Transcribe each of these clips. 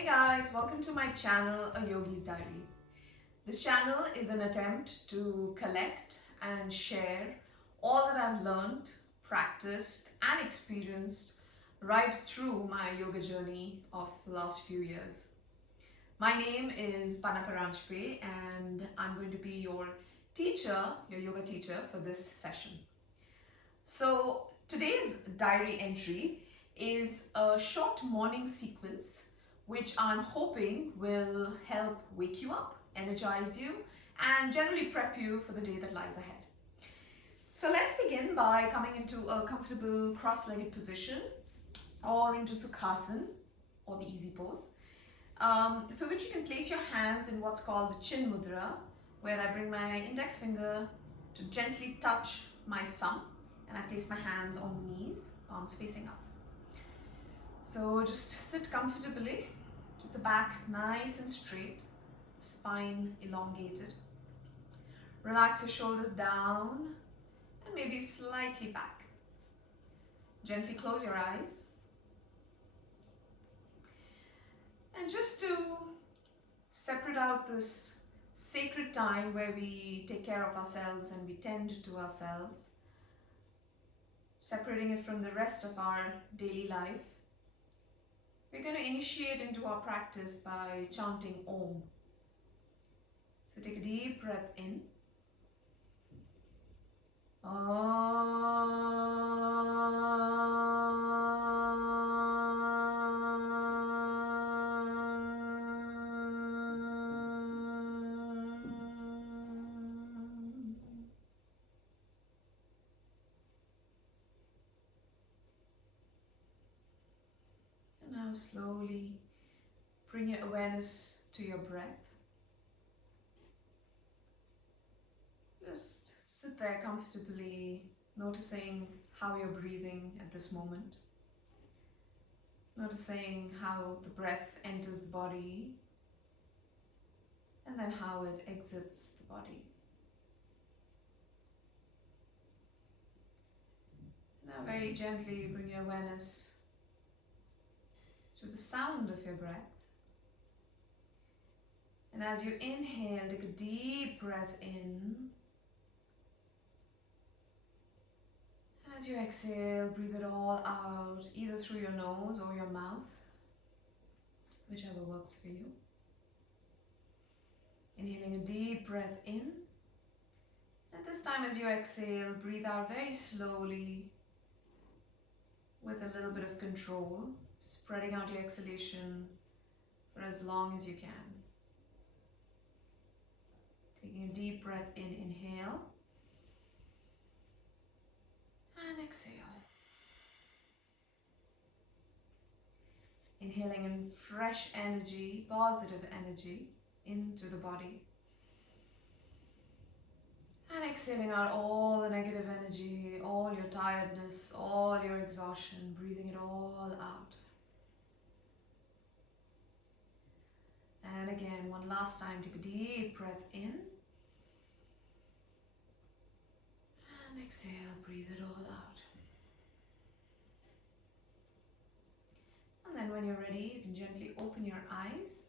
Hey guys, welcome to my channel, A Yogi's Diary. This channel is an attempt to collect and share all that I've learned, practiced and experienced right through my yoga journey of the last few years. My name is Panna and I'm going to be your teacher, your yoga teacher for this session. So today's diary entry is a short morning sequence which I'm hoping will help wake you up, energize you, and generally prep you for the day that lies ahead. So let's begin by coming into a comfortable cross-legged position or into Sukhasana or the easy pose, for which you can place your hands in what's called the Chin Mudra, where I bring my index finger to gently touch my thumb and I place my hands on the knees, palms facing up. So just sit comfortably. Keep the back nice and straight, spine elongated. Relax your shoulders down and maybe slightly back. Gently close your eyes. And just to separate out this sacred time where we take care of ourselves and we tend to ourselves, separating it from the rest of our daily life, we're going to initiate into our practice by chanting Om. So take a deep breath in. Now slowly bring your awareness to your breath. Just sit there comfortably, noticing how you're breathing at this moment. Noticing how the breath enters the body and then how it exits the body. Now very gently bring your awareness to the sound of your breath. And as you inhale, take a deep breath in. And as you exhale, breathe it all out, either through your nose or your mouth, whichever works for you. Inhaling a deep breath in. At this time, as you exhale, breathe out very slowly with a little bit of control, spreading out your exhalation for as long as you can. Taking a deep breath in, inhale, and exhale. Inhaling in fresh energy, positive energy into the body. And exhaling out all the negative energy, all your tiredness, all your exhaustion, breathing it all out. And again, one last time, take a deep breath in. And exhale, breathe it all out. And then when you're ready, you can gently open your eyes.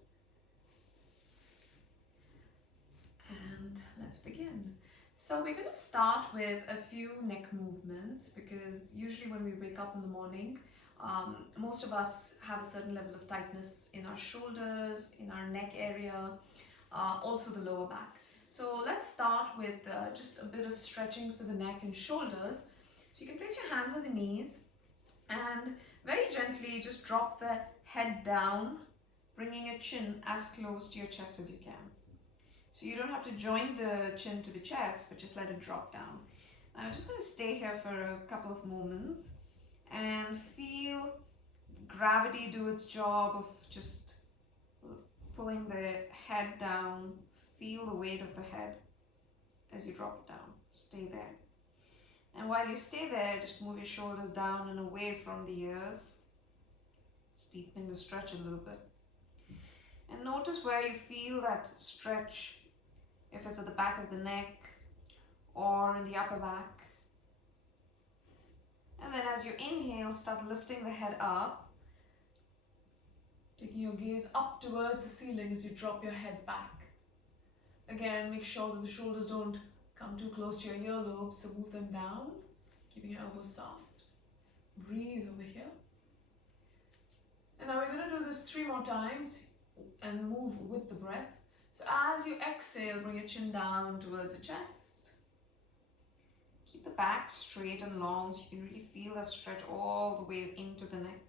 And let's begin. So we're going to start with a few neck movements because usually when we wake up in the morning, most of us have a certain level of tightness in our shoulders, in our neck area, also the lower back. So let's start with just a bit of stretching for the neck and shoulders. So you can place your hands on the knees and very gently just drop the head down, bringing your chin as close to your chest as you can. So you don't have to join the chin to the chest, but just let it drop down. I'm just going to stay here for a couple of moments and feel gravity do its job of just pulling the head down. Feel the weight of the head as you drop it down. Stay there. And while you stay there, just move your shoulders down and away from the ears, deepening the stretch a little bit. And notice where you feel that stretch, if it's at the back of the neck or in the upper back. And then as you inhale, start lifting the head up Taking your gaze up towards the ceiling as you drop your head back. Again, make sure that the shoulders don't come too close to your earlobes, so move them down, keeping your elbows soft. Breathe over here. And now we're going to do this 3 more times and move with the breath. So as you exhale, bring your chin down towards the chest. Keep the back straight and long so you can really feel that stretch all the way into the neck.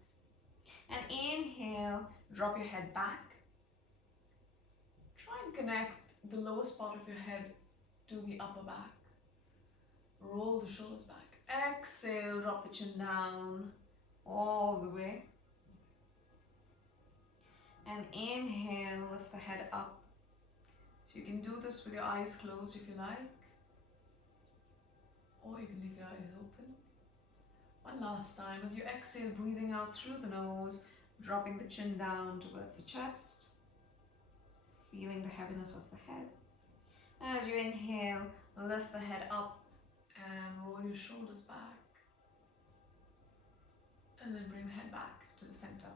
And inhale, drop your head back. Try and connect the lowest part of your head to the upper back. Roll the shoulders back. Exhale, drop the chin down all the way. And inhale, lift the head up. So you can do this with your eyes closed if you like. Or you can leave your eyes open. One last time. As you exhale, breathing out through the nose, dropping the chin down towards the chest. Feeling the heaviness of the head. And as you inhale, lift the head up and roll your shoulders back. And then bring the head back to the center.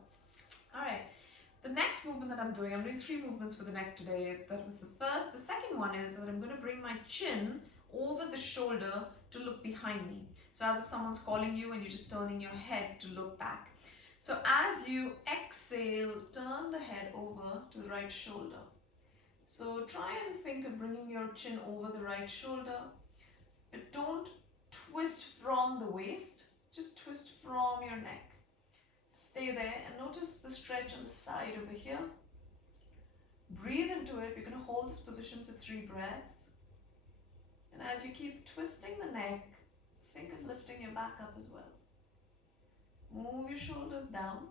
Alright, the next movement that I'm doing 3 movements for the neck today. That was the first. The second one is that I'm going to bring my chin over the shoulder to look behind me. So as if someone's calling you and you're just turning your head to look back. So as you exhale, turn the head over to the right shoulder. So try and think of bringing your chin over the right shoulder, but don't twist from the waist, just twist from your neck. Stay there and notice the stretch on the side over here. Breathe into it. We're going to hold this position for 3 breaths. And as you keep twisting the neck, think of lifting your back up as well. Move your shoulders down.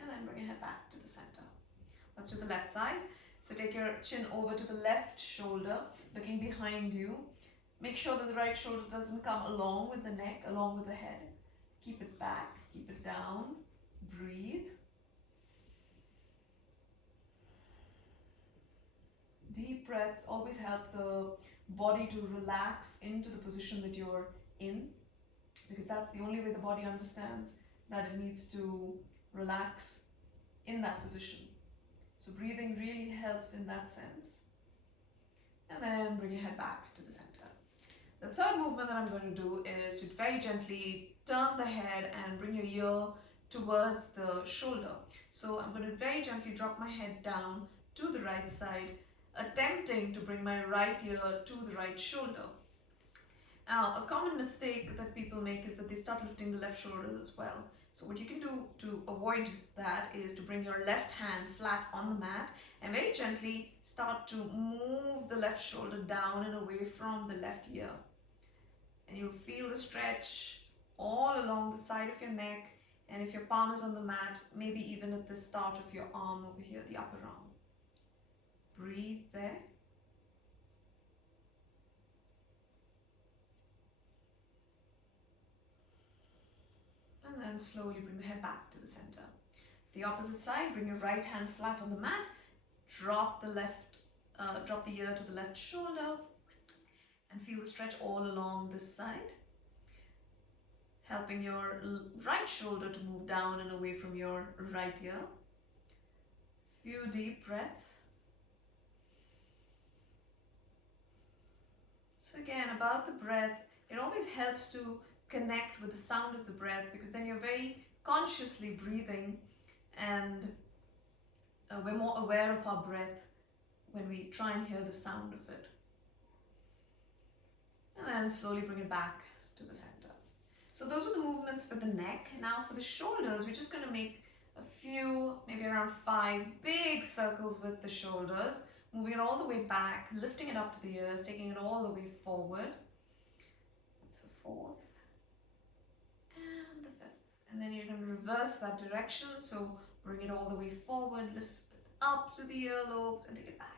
And then bring your head back to the center. Let's do the left side. So take your chin over to the left shoulder, looking behind you. Make sure that the right shoulder doesn't come along with the neck, along with the head. Keep it back, keep it down. Breathe. Deep breaths always help the body to relax into the position that you're in, because that's the only way the body understands that it needs to relax in that position. So breathing really helps in that sense. And then bring your head back to the center. The third movement that I'm going to do is to very gently turn the head and bring your ear towards the shoulder. So I'm going to very gently drop my head down to the right side, attempting to bring my right ear to the right shoulder. Now, a common mistake that people make is that they start lifting the left shoulder as well. So what you can do to avoid that is to bring your left hand flat on the mat and very gently start to move the left shoulder down and away from the left ear. And you'll feel the stretch all along the side of your neck, and if your palm is on the mat, maybe even at the start of your arm over here, the upper arm. Breathe there. And then slowly bring the head back to the center. The opposite side, bring your right hand flat on the mat, drop the ear to the left shoulder, and feel the stretch all along this side, helping your right shoulder to move down and away from your right ear. Few deep breaths. So again, about the breath, it always helps to connect with the sound of the breath, because then you're very consciously breathing, and we're more aware of our breath when we try and hear the sound of it. And then slowly bring it back to the center. So those were the movements for the neck. Now for the shoulders, we're just going to make a few, maybe around 5 big circles with the shoulders, moving it all the way back, lifting it up to the ears, taking it all the way forward. That's the 4th. And the 5th. And then you're going to reverse that direction. So bring it all the way forward, lift it up to the earlobes and take it back.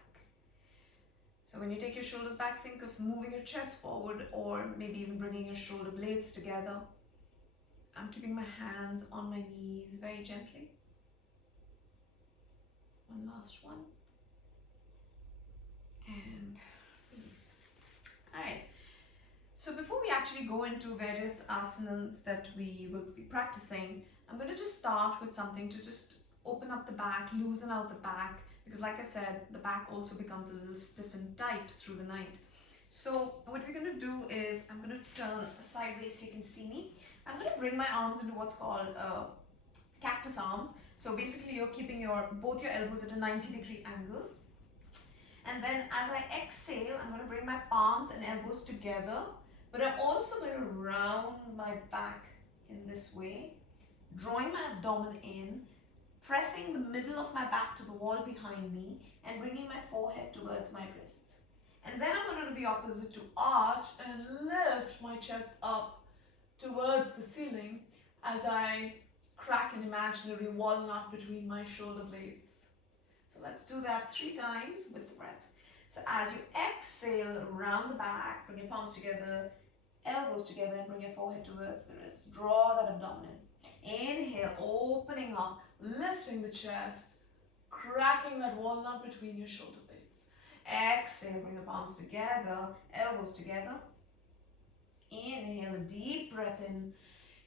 So when you take your shoulders back, think of moving your chest forward, or maybe even bringing your shoulder blades together. I'm keeping my hands on my knees very gently. One last one. And release. Alright. So before we actually go into various asanas that we will be practicing, I'm going to just start with something to just open up the back, loosen out the back, because like I said, the back also becomes a little stiff and tight through the night. So what we're going to do is, I'm going to turn sideways so you can see me. I'm going to bring my arms into what's called cactus arms. So basically you're keeping both your elbows at a 90-degree angle. And then as I exhale, I'm going to bring my palms and elbows together. But I'm also going to round my back in this way, drawing my abdomen in, pressing the middle of my back to the wall behind me, and bringing my forehead towards my wrists. And then I'm going to do the opposite, to arch and lift my chest up towards the ceiling as I crack an imaginary walnut between my shoulder blades. So let's do that 3 times with the breath. So as you exhale, round the back, bring your palms together, elbows together, and bring your forehead towards the wrist. Draw that abdomen in. Inhale, opening up, lifting the chest, cracking that walnut between your shoulder blades. Exhale, bring the palms together, elbows together. Inhale, a deep breath in.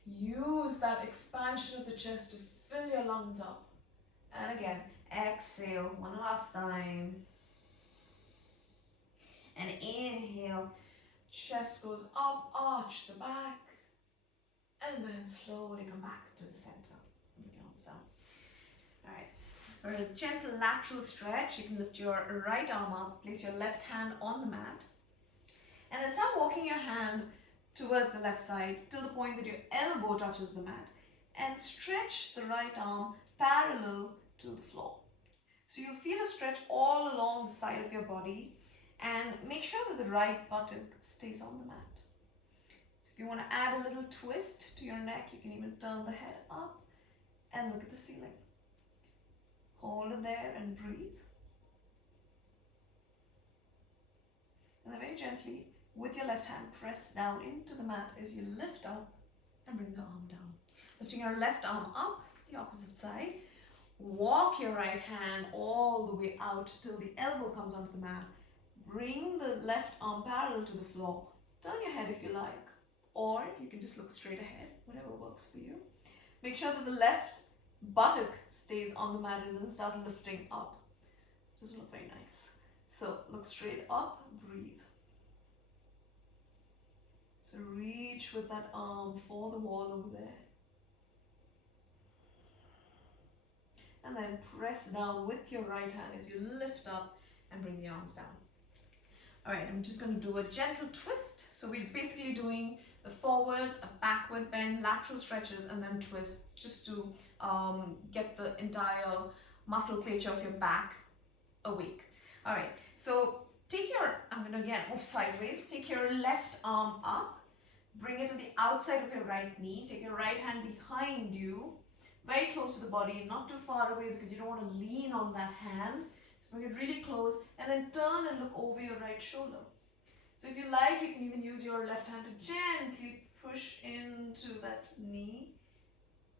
Use that expansion of the chest to fill your lungs up. And again, exhale, one last time. And inhale, chest goes up, arch the back, and then slowly come back to the center. Bring your arms down. All right. For a gentle lateral stretch, you can lift your right arm up, place your left hand on the mat, and then start walking your hand towards the left side till the point that your elbow touches the mat, and stretch the right arm parallel to the floor. So you'll feel a stretch all along the side of your body, and make sure that the right buttock stays on the mat. So if you want to add a little twist to your neck, you can even turn the head up and look at the ceiling. Hold it there and breathe. And then very gently, with your left hand, press down into the mat as you lift up and bring the arm down. Lifting your left arm up, the opposite side. Walk your right hand all the way out till the elbow comes onto the mat. Bring the left arm parallel to the floor. Turn your head if you like, or you can just look straight ahead, whatever works for you. Make sure that the left buttock stays on the mat and then start lifting up. Doesn't look very nice. So look straight up, breathe. So reach with that arm for the wall over there. And then press down with your right hand as you lift up and bring the arms down. All right, I'm just going to do a gentle twist. So we're basically doing the forward, a backward bend, lateral stretches, and then twists, just to get the entire musculature of your back awake. All right, so I'm going to again move sideways. Take your left arm up, bring it to the outside of your right knee. Take your right hand behind you, very close to the body, not too far away because you don't want to lean on that hand. Bring it really close, and then turn and look over your right shoulder. So if you like, you can even use your left hand to gently push into that knee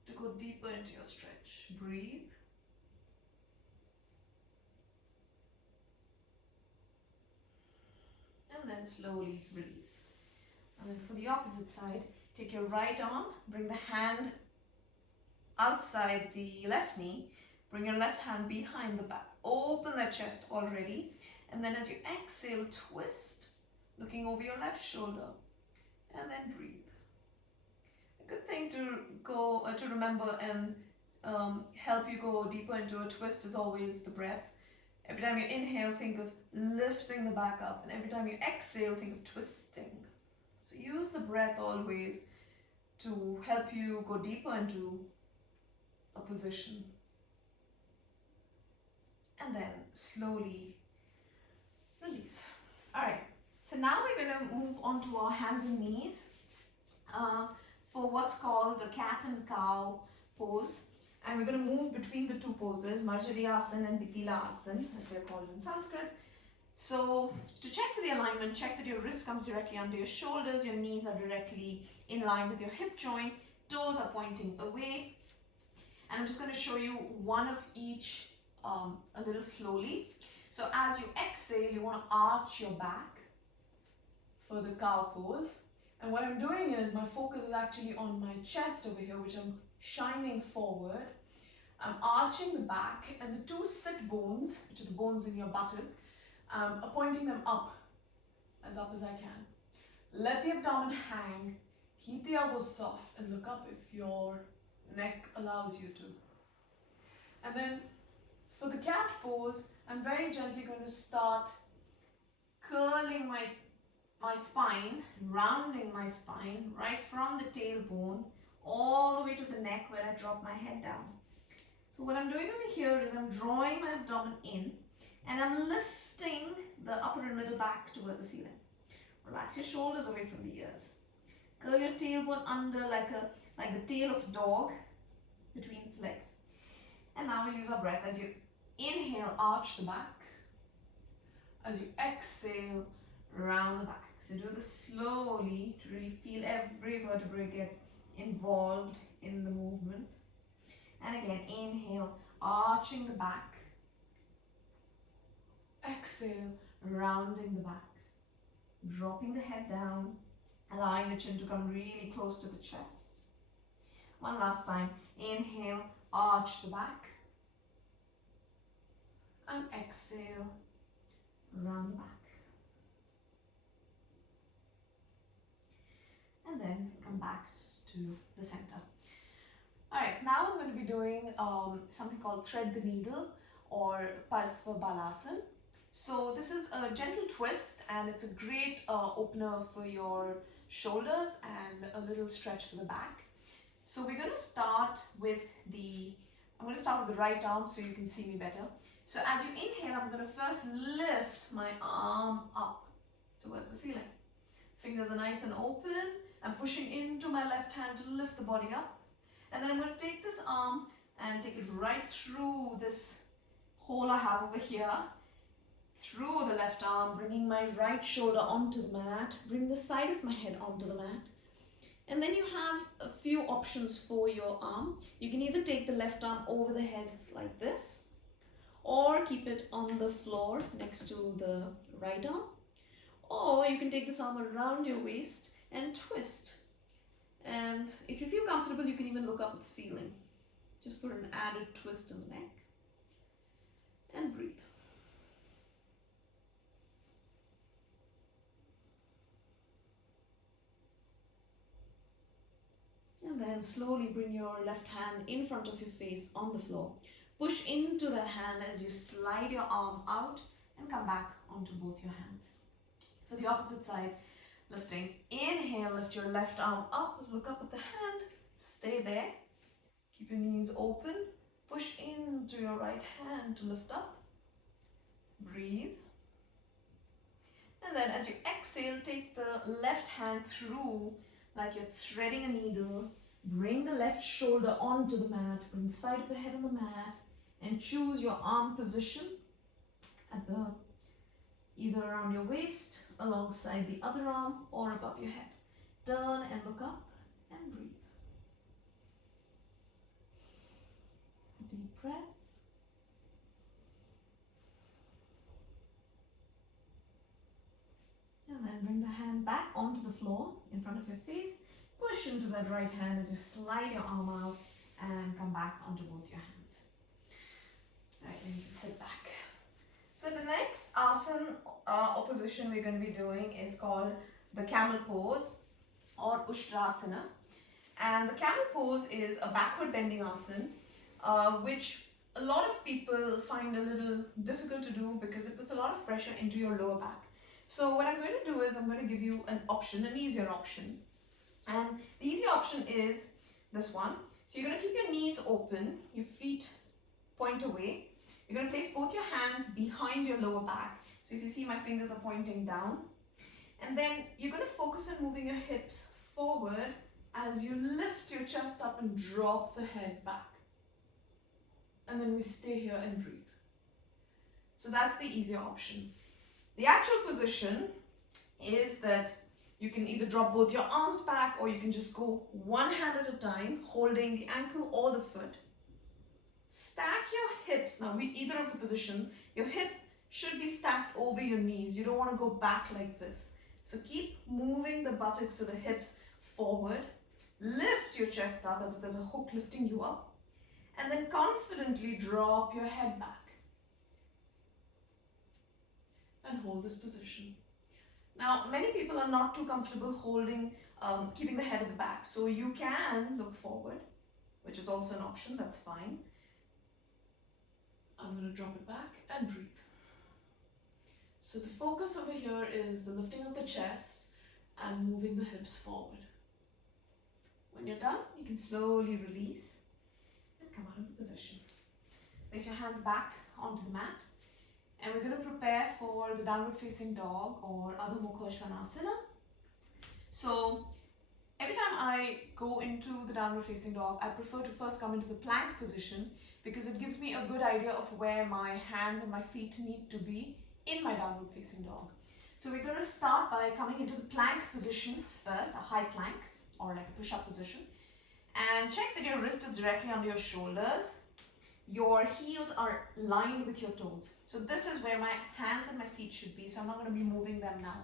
to go deeper into your stretch. Breathe. And then slowly release. And then for the opposite side, take your right arm, bring the hand outside the left knee, bring your left hand behind the back. Open that chest already, and then as you exhale, twist, looking over your left shoulder, and then breathe. A good thing to remember and help you go deeper into a twist is always the breath. Every time you inhale, think of lifting the back up, and every time you exhale, think of twisting. So use the breath always to help you go deeper into a position. And then slowly release. All right, so now we're going to move on to our hands and knees for what's called the cat and cow pose. And we're going to move between the two poses, Marjaryasan and Bithilasan, as they're called in Sanskrit. So to check for the alignment, check that your wrist comes directly under your shoulders, your knees are directly in line with your hip joint, toes are pointing away. And I'm just going to show you one of each a little slowly. So as you exhale, you want to arch your back for the cow pose. And what I'm doing is my focus is actually on my chest over here, which I'm shining forward. I'm arching the back, and the two sit bones, which are the bones in your buttock, I'm pointing them up as I can. Let the abdomen hang, keep the elbows soft, and look up if your neck allows you to. And then for the cat pose, I'm very gently going to start curling my spine, rounding my spine right from the tailbone all the way to the neck where I drop my head down. So what I'm doing over here is I'm drawing my abdomen in and I'm lifting the upper and middle back towards the ceiling. Relax your shoulders away from the ears. Curl your tailbone under like the tail of a dog between its legs. And now we'll use our breath. As you inhale, arch the back. As you exhale, round the back. So do this slowly to really feel every vertebrae get involved in the movement. And again, inhale, arching the back. Exhale, rounding the back. Dropping the head down, allowing the chin to come really close to the chest. One last time. Inhale, arch the back. And exhale, round the back. And then come back to the center. Alright, now I'm going to be doing something called thread the needle or Parsva Balasana. So this is a gentle twist and it's a great opener for your shoulders and a little stretch for the back. So we're going to start with I'm going to start with the right arm so you can see me better. So as you inhale, I'm going to first lift my arm up towards the ceiling. Fingers are nice and open. I'm pushing into my left hand to lift the body up. And then I'm going to take this arm and take it right through this hole I have over here. Through the left arm, bringing my right shoulder onto the mat. Bring the side of my head onto the mat. And then you have a few options for your arm. You can either take the left arm over the head like this, or keep it on the floor next to the right arm. Or you can take this arm around your waist and twist. And if you feel comfortable, you can even look up at the ceiling, just for an added twist in the neck. And breathe. And then slowly bring your left hand in front of your face on the floor. Push into that hand as you slide your arm out and come back onto both your hands. For the opposite side, lifting. Inhale, lift your left arm up, look up at the hand, stay there. Keep your knees open. Push into your right hand to lift up. Breathe. And then as you exhale, take the left hand through like you're threading a needle. Bring the left shoulder onto the mat. Bring the side of the head on the mat. And choose your arm position at either around your waist, alongside the other arm, or above your head. Turn and look up and breathe. Deep breaths. And then bring the hand back onto the floor in front of your face. Push into that right hand as you slide your arm out and come back onto both your hands. Right, then you can sit back. So the next asana or position we're going to be doing is called the camel pose or Ushtrasana. And the camel pose is a backward bending asana, which a lot of people find a little difficult to do because it puts a lot of pressure into your lower back. So what I'm going to do is I'm going to give you an option, an easier option. And the easier option is this one. So you're going to keep your knees open, your feet point away. You're going to place both your hands behind your lower back. So if you see, my fingers are pointing down. And then you're going to focus on moving your hips forward as you lift your chest up and drop the head back. And then we stay here and breathe. So that's the easier option. The actual position is that you can either drop both your arms back or you can just go one hand at a time, holding the ankle or the foot. Stack your hips. Now, either of the positions, your hip should be stacked over your knees. You don't want to go back like this. So keep moving the buttocks or the hips forward. Lift your chest up as if there's a hook lifting you up. And then confidently drop your head back. And hold this position. Now, many people are not too comfortable holding, keeping the head at the back. So you can look forward, which is also an option, that's fine. I'm going to drop it back and breathe. So the focus over here is the lifting of the chest and moving the hips forward. When you're done, you can slowly release and come out of the position. Place your hands back onto the mat. And we're going to prepare for the downward facing dog or Adho Mukha Svanasana. So every time I go into the downward facing dog, I prefer to first come into the plank position because it gives me a good idea of where my hands and my feet need to be in my downward facing dog. So we're going to start by coming into the plank position first, a high plank or like a push-up position. And check that your wrist is directly under your shoulders. Your heels are lined with your toes. So this is where my hands and my feet should be. So I'm not going to be moving them now.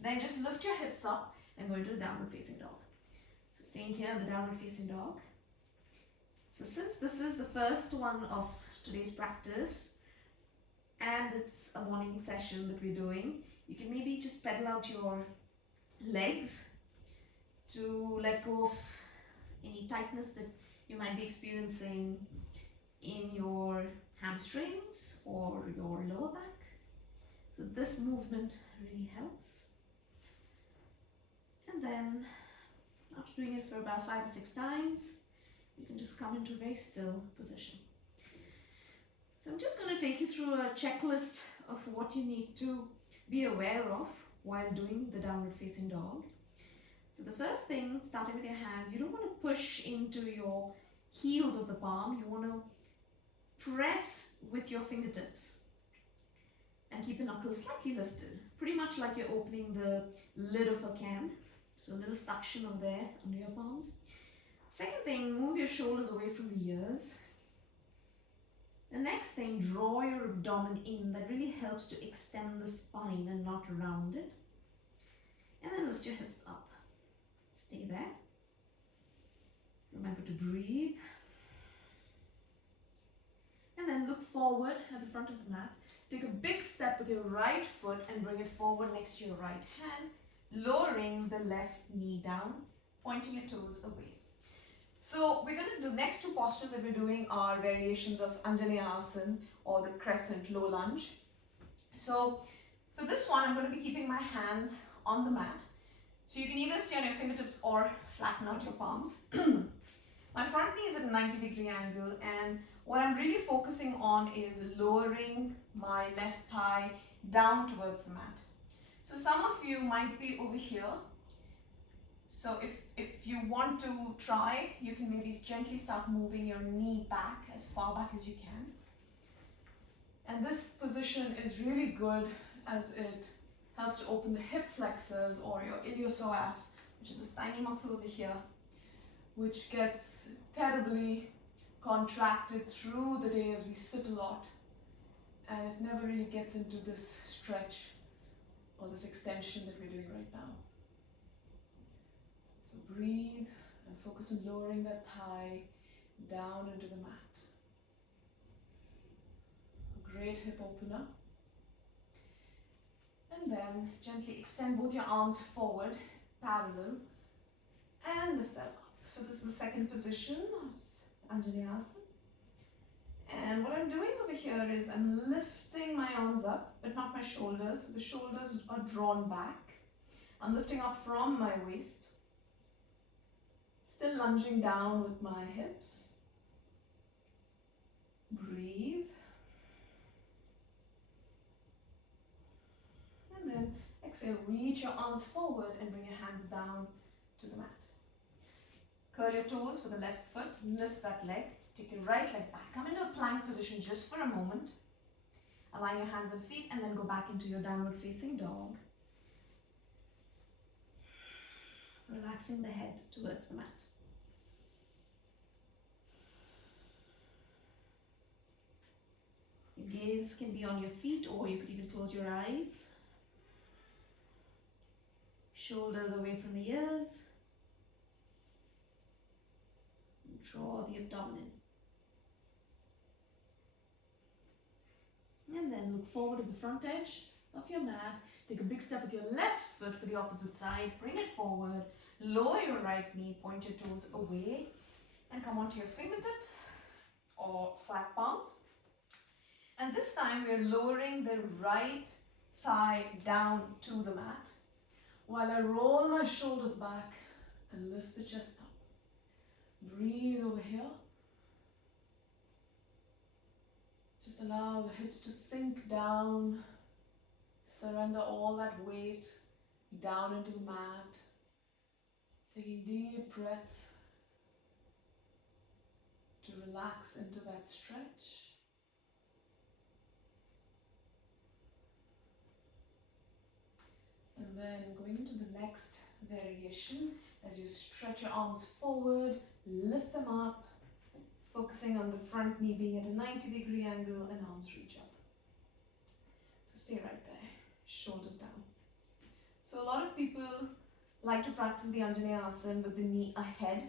Then just lift your hips up and go into the downward facing dog. So staying here in the downward facing dog. So since this is the first one of today's practice and it's a morning session that we're doing, you can maybe just pedal out your legs to let go of any tightness that you might be experiencing in your hamstrings or your lower back. So this movement really helps. And then after doing it for about 5 or 6 times, you can just come into a very still position. So I'm just going to take you through a checklist of what you need to be aware of while doing the downward facing dog. So the first thing, starting with your hands, you don't want to push into your heels of the palm. You want to press with your fingertips and keep the knuckles slightly lifted, pretty much like you're opening the lid of a can. So a little suction over there under your palms. Second thing, move your shoulders away from the ears. The next thing, draw your abdomen in. That really helps to extend the spine and not round it. And then lift your hips up. Stay there. Remember to breathe. And then look forward at the front of the mat. Take a big step with your right foot and bring it forward next to your right hand, lowering the left knee down, pointing your toes away. So we're going to do, the next 2 postures that we're doing are variations of Asana or the crescent low lunge. So for this one, I'm going to be keeping my hands on the mat. So you can either stay on your fingertips or flatten out your palms. My front knee is at a 90-degree angle, and what I'm really focusing on is lowering my left thigh down towards the mat. So some of you might be over here. So if you want to try, you can maybe gently start moving your knee back as far back as you can. And this position is really good as it helps to open the hip flexors or your iliopsoas, which is this tiny muscle over here, which gets terribly contracted through the day as we sit a lot, and it never really gets into this stretch or this extension that we're doing right now. So breathe and focus on lowering that thigh down into the mat. A great hip opener. And then gently extend both your arms forward, parallel, and lift that up. So this is the second position of Asana. And what I'm doing over here is I'm lifting my arms up, but not my shoulders. So the shoulders are drawn back. I'm lifting up from my waist. Still lunging down with my hips. Breathe. And then exhale, reach your arms forward and bring your hands down to the mat. Curl your toes for the left foot, lift that leg, take your right leg back. Come into a plank position just for a moment. Align your hands and feet and then go back into your downward facing dog. Relaxing the head towards the mat. Your gaze can be on your feet or you could even close your eyes. Shoulders away from the ears. Draw the abdomen in. And then look forward to the front edge of your mat. Take a big step with your left foot for the opposite side. Bring it forward. Lower your right knee. Point your toes away. And come onto your fingertips or flat palms. And this time we are lowering the right thigh down to the mat while I roll my shoulders back and lift the chest up. Breathe over here. Just allow the hips to sink down. Surrender all that weight down into the mat. Taking deep breaths to relax into that stretch. And then going into the next variation as you stretch your arms forward, lift them up, focusing on the front knee being at a 90-degree angle and arms reach up. So stay right there, shoulders down. So a lot of people like to practice the Anjaneya asana with the knee ahead,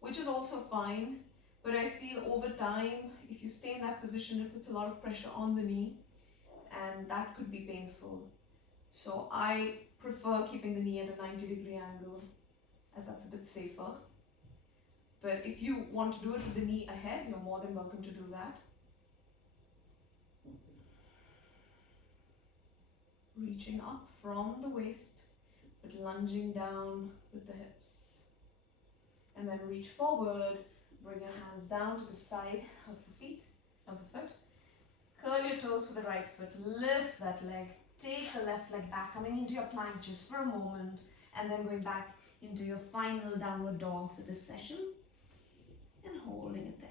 which is also fine, but I feel over time, if you stay in that position, it puts a lot of pressure on the knee and that could be painful. So I prefer keeping the knee at a 90-degree angle as that's a bit safer. But if you want to do it with the knee ahead, you're more than welcome to do that. Reaching up from the waist, but lunging down with the hips. And then reach forward, bring your hands down to the side of the foot. Curl your toes for the right foot, lift that leg. Take the left leg back, coming into your plank just for a moment, and then going back into your final downward dog for this session, and holding it there.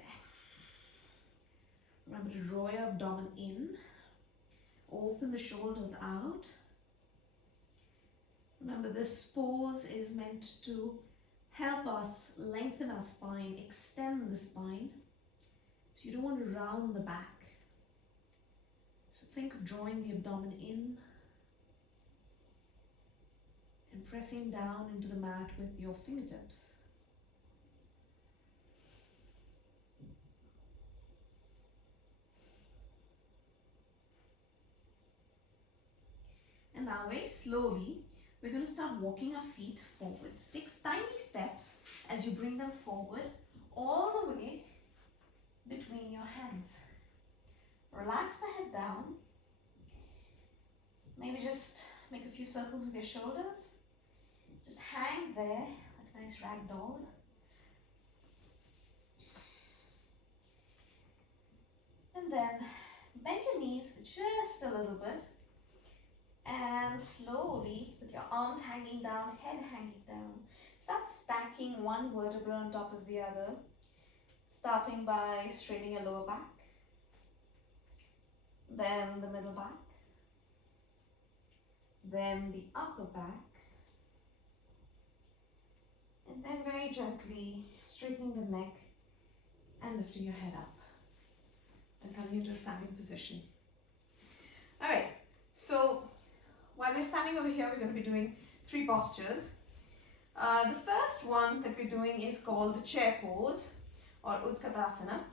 Remember to draw your abdomen in, open the shoulders out. Remember, this pose is meant to help us lengthen our spine, extend the spine, so you don't want to round the back. So think of drawing the abdomen in and pressing down into the mat with your fingertips. And now very slowly, we're going to start walking our feet forwards. Take tiny steps as you bring them forward, all the way between your hands. Relax the head down. Maybe just make a few circles with your shoulders. Just hang there like a nice rag doll. And then bend your knees just a little bit. And slowly, with your arms hanging down, head hanging down, start stacking one vertebra on top of the other. Starting by straightening your lower back. Then the middle back, then the upper back, and then very gently straightening the neck and lifting your head up and coming into a standing position. Alright, so while we're standing over here, we're going to be doing 3 postures. The first one that we're doing is called the chair pose or Utkatasana.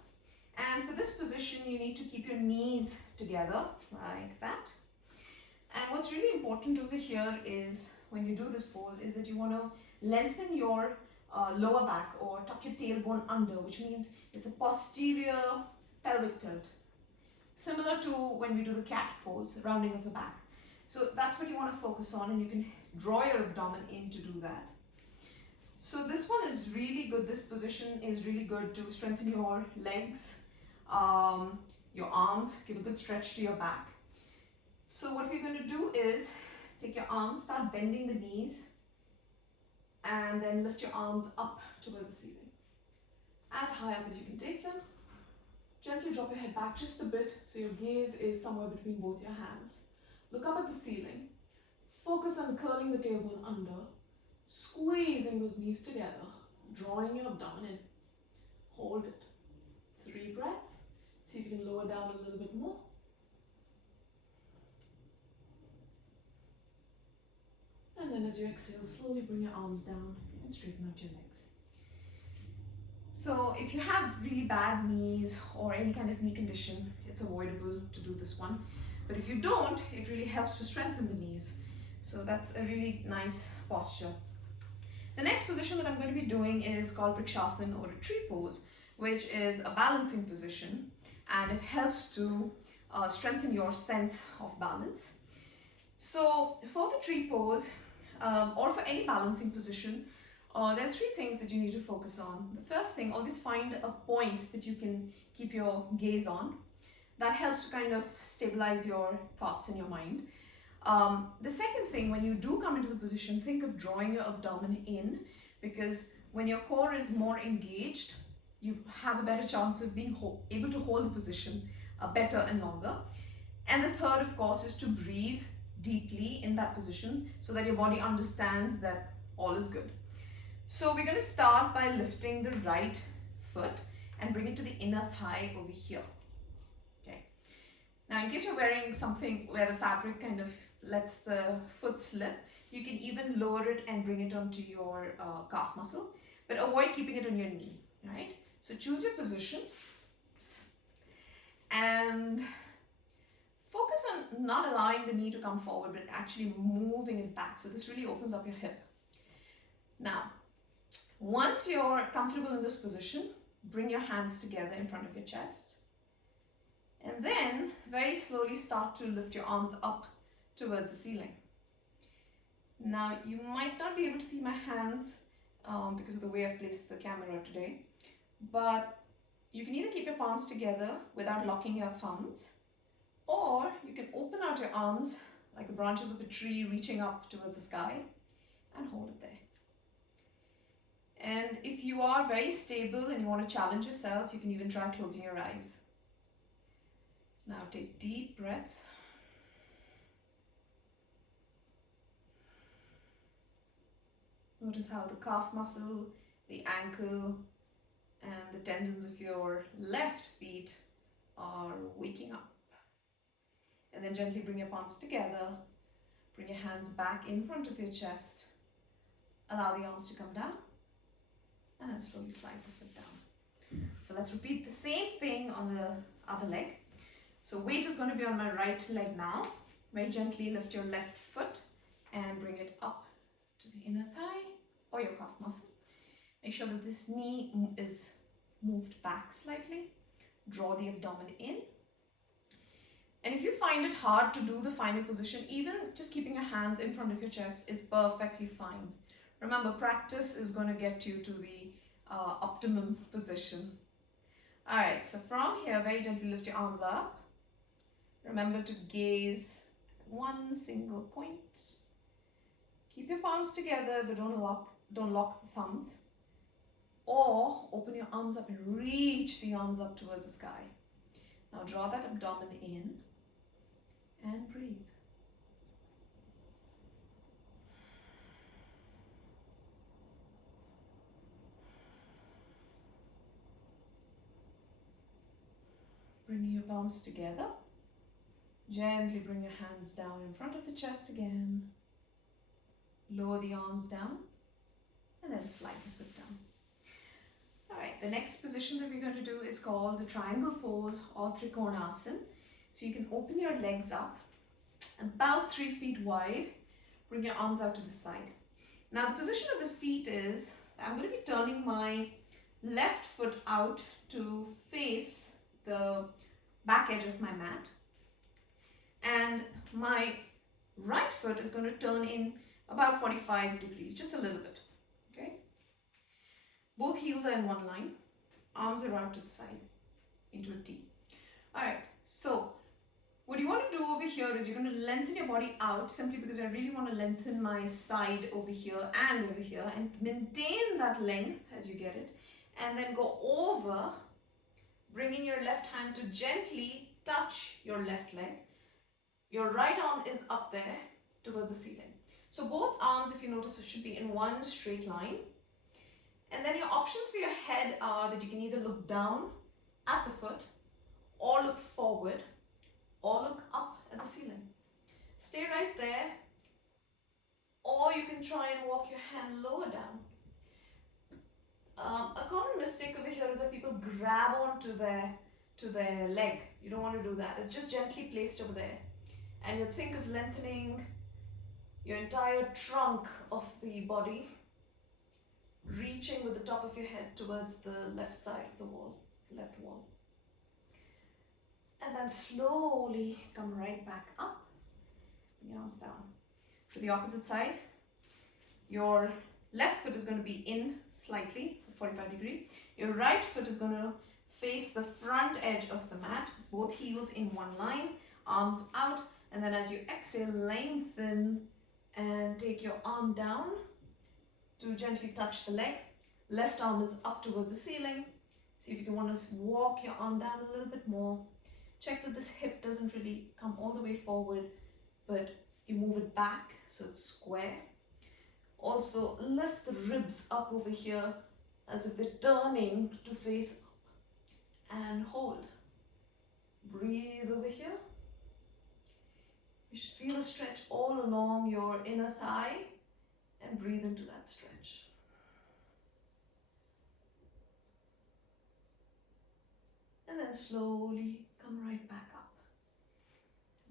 And for this position, you need to keep your knees together like that. And what's really important over here is, when you do this pose, is that you want to lengthen your lower back or tuck your tailbone under, which means it's a posterior pelvic tilt. Similar to when we do the cat pose, rounding of the back. So that's what you want to focus on, and you can draw your abdomen in to do that. So this one is really good. This position is really good to strengthen your legs, your arms, give a good stretch to your back. So what we're going to do is take your arms, start bending the knees, and then lift your arms up towards the ceiling. As high up as you can take them. Gently drop your head back just a bit so your gaze is somewhere between both your hands. Look up at the ceiling. Focus on curling the tailbone under, squeezing those knees together, drawing your abdomen in. Hold it. 3 breaths. See if you can lower down a little bit more. And then as you exhale, slowly bring your arms down and straighten out your legs. So if you have really bad knees or any kind of knee condition, it's avoidable to do this one. But if you don't, it really helps to strengthen the knees. So that's a really nice posture. The next position that I'm going to be doing is called Vrikshasana or a tree pose, which is a balancing position, and it helps to strengthen your sense of balance. So for the tree pose, or for any balancing position, there are three things that you need to focus on. The first thing, always find a point that you can keep your gaze on. That helps to kind of stabilize your thoughts in your mind. The second thing, when you do come into the position, think of drawing your abdomen in, because when your core is more engaged, you have a better chance of being able to hold the position better and longer. And the third, of course, is to breathe deeply in that position so that your body understands that all is good. So we're going to start by lifting the right foot and bring it to the inner thigh over here. Okay. Now, in case you're wearing something where the fabric kind of lets the foot slip, you can even lower it and bring it onto your calf muscle, but avoid keeping it on your knee, right? So choose your position and focus on not allowing the knee to come forward, but actually moving it back. So this really opens up your hip. Now, once you're comfortable in this position, bring your hands together in front of your chest. And then very slowly start to lift your arms up towards the ceiling. Now, you might not be able to see my hands because of the way I've placed the camera today, but you can either keep your palms together without locking your thumbs, or you can open out your arms like the branches of a tree reaching up towards the sky and hold it there. And if you are very stable and you want to challenge yourself, you can even try closing your eyes. Now take deep breaths. Notice how the calf muscle, the ankle, and the tendons of your left feet are waking up. And then gently bring your palms together. Bring your hands back in front of your chest. Allow the arms to come down. And then slowly slide the foot down. So let's repeat the same thing on the other leg. So weight is going to be on my right leg now. Very gently lift your left foot and bring it up to the inner thigh or your calf muscle. Make sure that this knee is moved back slightly. Draw the abdomen in. And if you find it hard to do the final position, even just keeping your hands in front of your chest is perfectly fine. Remember, practice is going to get you to the optimum position. Alright, so from here, very gently lift your arms up. Remember to gaze at one single point. Keep your palms together, but don't lock the thumbs. Or open your arms up and reach the arms up towards the sky. Now draw that abdomen in and breathe. Bring your palms together. Gently bring your hands down in front of the chest again. Lower the arms down and then slide the foot down. Alright, the next position that we're going to do is called the triangle pose or Trikonasana. So you can open your legs up about 3 feet wide. Bring your arms out to the side. Now the position of the feet is, I'm going to be turning my left foot out to face the back edge of my mat. And my right foot is going to turn in about 45 degrees, just a little bit, okay? Both heels are in one line, arms are out to the side, into a T. Alright, so what you want to do over here is you're going to lengthen your body out simply because I really want to lengthen my side over here and maintain that length as you get it, and then go over, bringing your left hand to gently touch your left leg. Your right arm is up there towards the ceiling. So both arms, if you notice, should be in one straight line. And then your options for your head are that you can either look down at the foot, or look forward, or look up at the ceiling. Stay right there, or you can try and walk your hand lower down. A common mistake over here is that people grab onto their leg. You don't want to do that. It's just gently placed over there. And you think of lengthening your entire trunk of the body, reaching with the top of your head towards the left side of the wall, left wall. And then slowly come right back up, bring your arms down. To the opposite side, your left foot is going to be in slightly, 45 degree. Your right foot is going to face the front edge of the mat, both heels in one line, arms out, and then as you exhale, lengthen and take your arm down to gently touch the leg. Left arm is up towards the ceiling. See if you can want to walk your arm down a little bit more. Check that this hip doesn't really come all the way forward, but you move it back so it's square. Also lift the ribs up over here as if they're turning to face up, and hold. Breathe over here. You should feel a stretch all along your inner thigh and breathe into that stretch. And then slowly come right back up.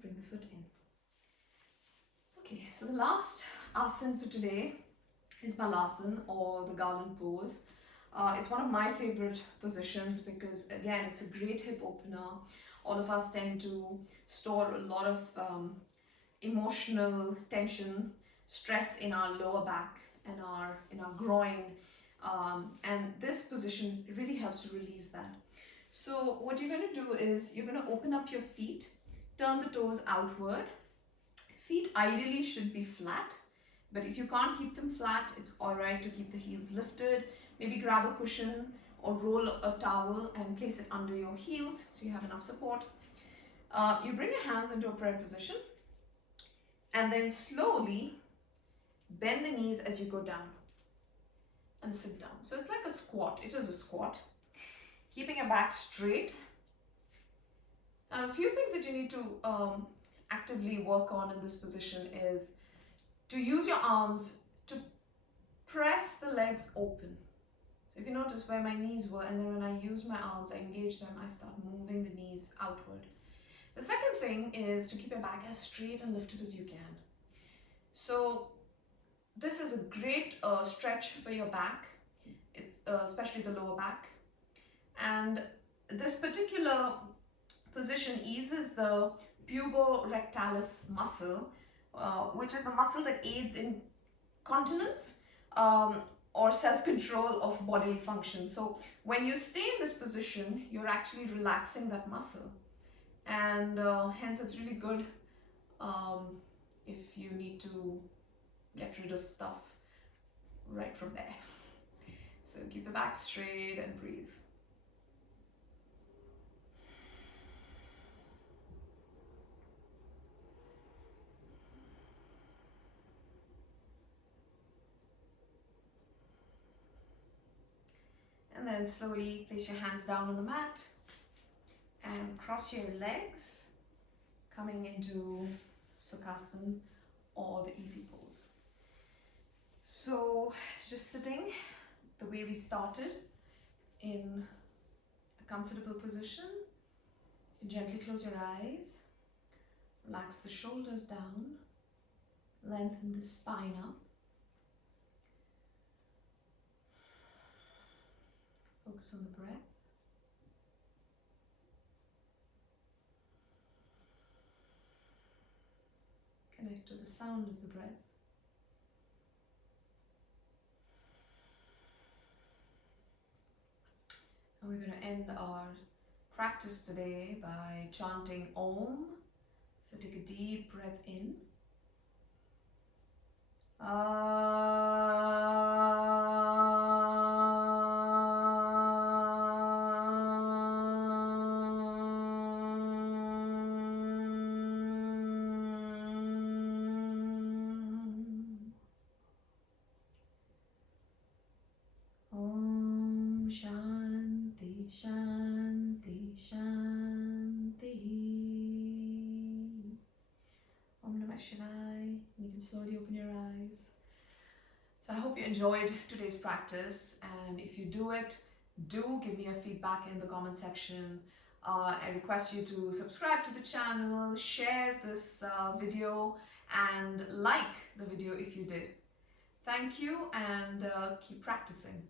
Bring the foot in. Okay, so the last asana for today is Balasana, or the Garland pose. It's one of my favorite positions because, again, it's a great hip opener. All of us tend to store a lot of emotional tension, stress in our lower back and in our groin, and this position really helps to release that. So what you're going to do is you're going to open up your feet, turn the toes outward. Feet ideally should be flat, but if you can't keep them flat, it's alright to keep the heels lifted. Maybe grab a cushion or roll a towel and place it under your heels so you have enough support. You bring your hands into a prayer position and then slowly bend the knees as you go down and sit down. So it's like a squat. It is a squat. Keeping your back straight. A few things that you need to actively work on in this position is to use your arms to press the legs open. So if you notice where my knees were, and then when I use my arms, I engage them, I start moving the knees outward. The second thing is to keep your back as straight and lifted as you can. So this is a great stretch for your back, it's especially the lower back. And this particular position eases the puborectalis muscle, which is the muscle that aids in continence or self-control of bodily function. So when you stay in this position, you're actually relaxing that muscle, and hence it's really good if you need to get rid of stuff right from there. So keep the back straight and breathe. And then slowly place your hands down on the mat and cross your legs, coming into Sukhasana or the easy pose. So just sitting the way we started in a comfortable position. Gently close your eyes, relax the shoulders down, lengthen the spine up. Focus on the breath. Connect to the sound of the breath. And we're going to end our practice today by chanting Om. So take a deep breath in. Om Shanti Shanti Shanti. Om Namah Shivaya. You can slowly open your eyes. hope you enjoyed today's practice, and if you do it, do give me a feedback in the comment section. I request you to subscribe to the channel, share this video, and like the video if you did. Thank you, and keep practicing.